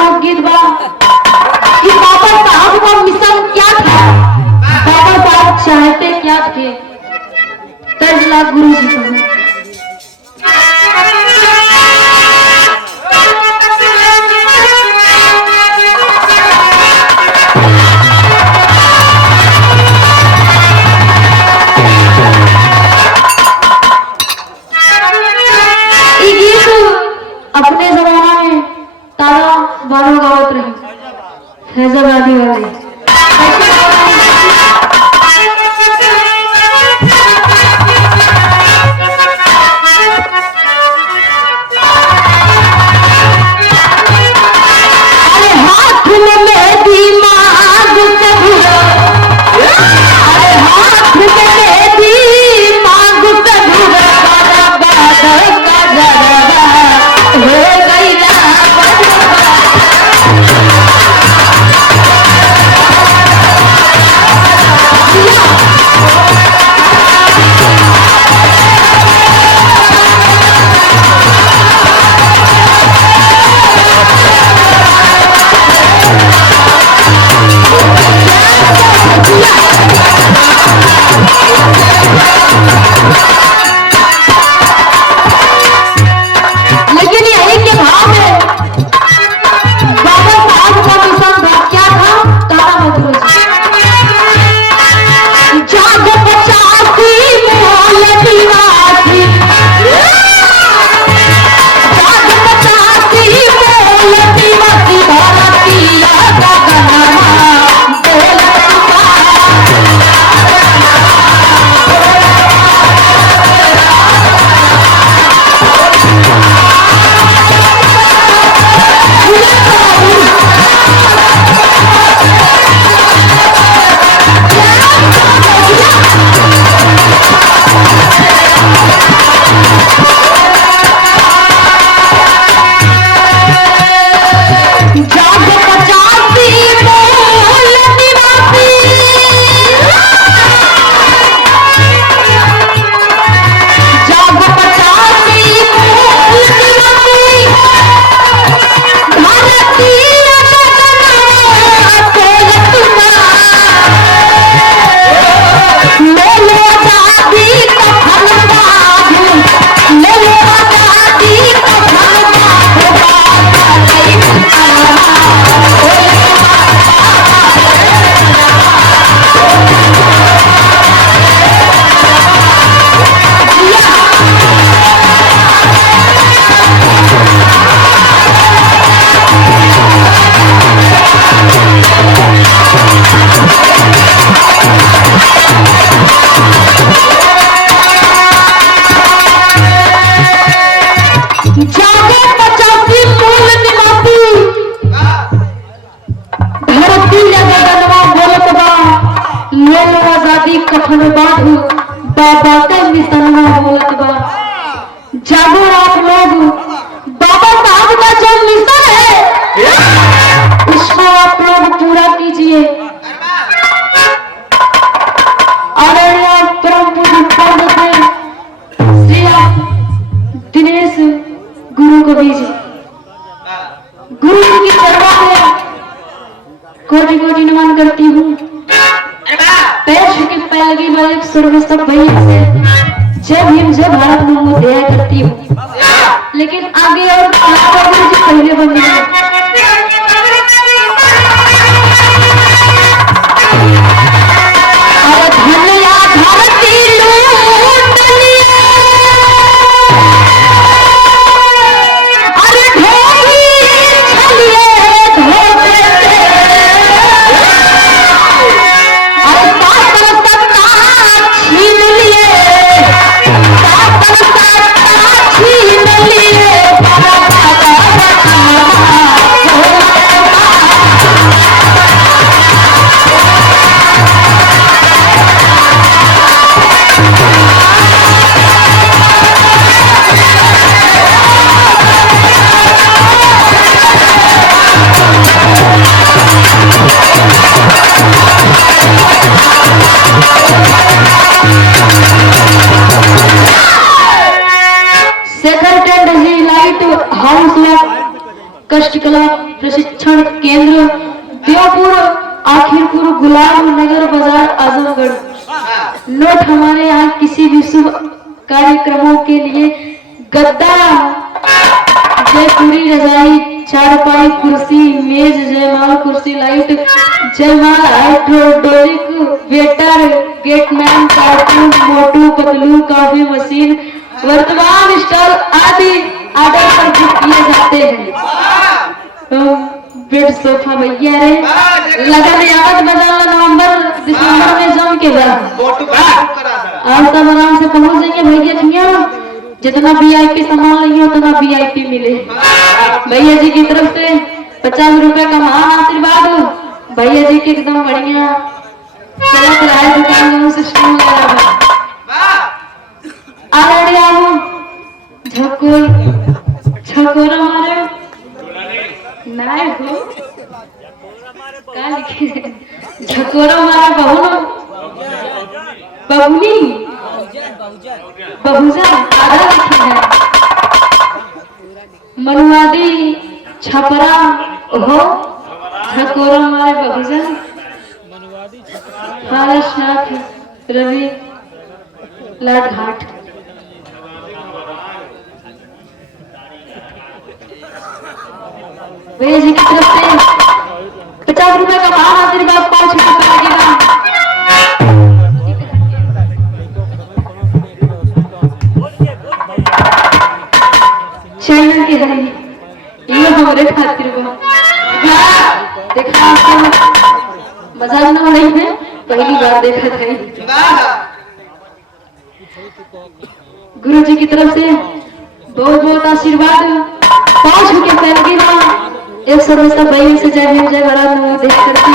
लोकगीत बा कि बाबा साहब का मिशन क्या था, बाबा साहब चाहते क्या थे। तर्जला गुरु जी को अपने जमाना में तारा बारो गावत रही फैजाबादी वाले अरे हाथ में मेहंदी मांग कबूरा, अरे हाथ में मेहंदी मांग कबूरा, बादल का जरा हो गई ना कफन बांधू बाबा का मिशन बोलत बा। जागो आप लोग, बाबा साहब का जो मिशन है उसको आप लोग पूरा कीजिए। आदरणीय परम पूज्य पंडित श्री दिनेश गुरु को दीजिए। गुरु जी की दरबार में कोटि कोटि नमन करती हूँ। पैर के पैलगी वाले सर्व सब भैया से जय भीम जय भारत में दया करती हूँ। लेकिन आगे और गुरु जी पहले बंदी कष्ट कला प्रशिक्षण केंद्र देवपुर आखिरपुर गुलाब नगर बाजार आजमगढ़। नोट, हमारे यहाँ किसी भी शुभ कार्यक्रमों के लिए गद्दा, जयपुरी रजाई, चारपाई, कुर्सी, मेज, जयमाल कुर्सी, लाइट, जयमाल hydraulic, waiter, gateman, cartoon, Motu Patlu, coffee machine, वर्तमान स्टॉल आदि ऑर्डर पर बुक किए जाते हैं। बेड सोफा भैया रे लगन यावत बजाना नवंबर दिसंबर में जम के बाद और सब आराम से पहुंच जाएंगे भैया भैया। जितना वीआईपी सामान लेंगे उतना वीआईपी मिले। भैया जी की तरफ से 50 रुपए का महान आशीर्वाद। भैया जी के एकदम बढ़िया चलत रहा है दुकान सिस्टम वगैरह। ऑलरेडी आप झकोर झकोर हमारे नाय हो क्या लिखे झकोर हमारे बहुनी बहुजन आधा लिखे है। मनुवादी छपरा हो झकोर हमारे बहुजन। हालनाथ रवि लाडघाट। भैया जी की तरफ से 50 रुपए का महान आशीर्वाद 5 रुपए लगेगा। चैनल के है ये हमारे खातिर देखा मजाक न हो रही है। पहली बार देखा था। गुरु जी की तरफ से बहुत बहुत आशीर्वाद। 5 रुपए फैल गया। 100 भाई से जय भीम जय भारत देख करके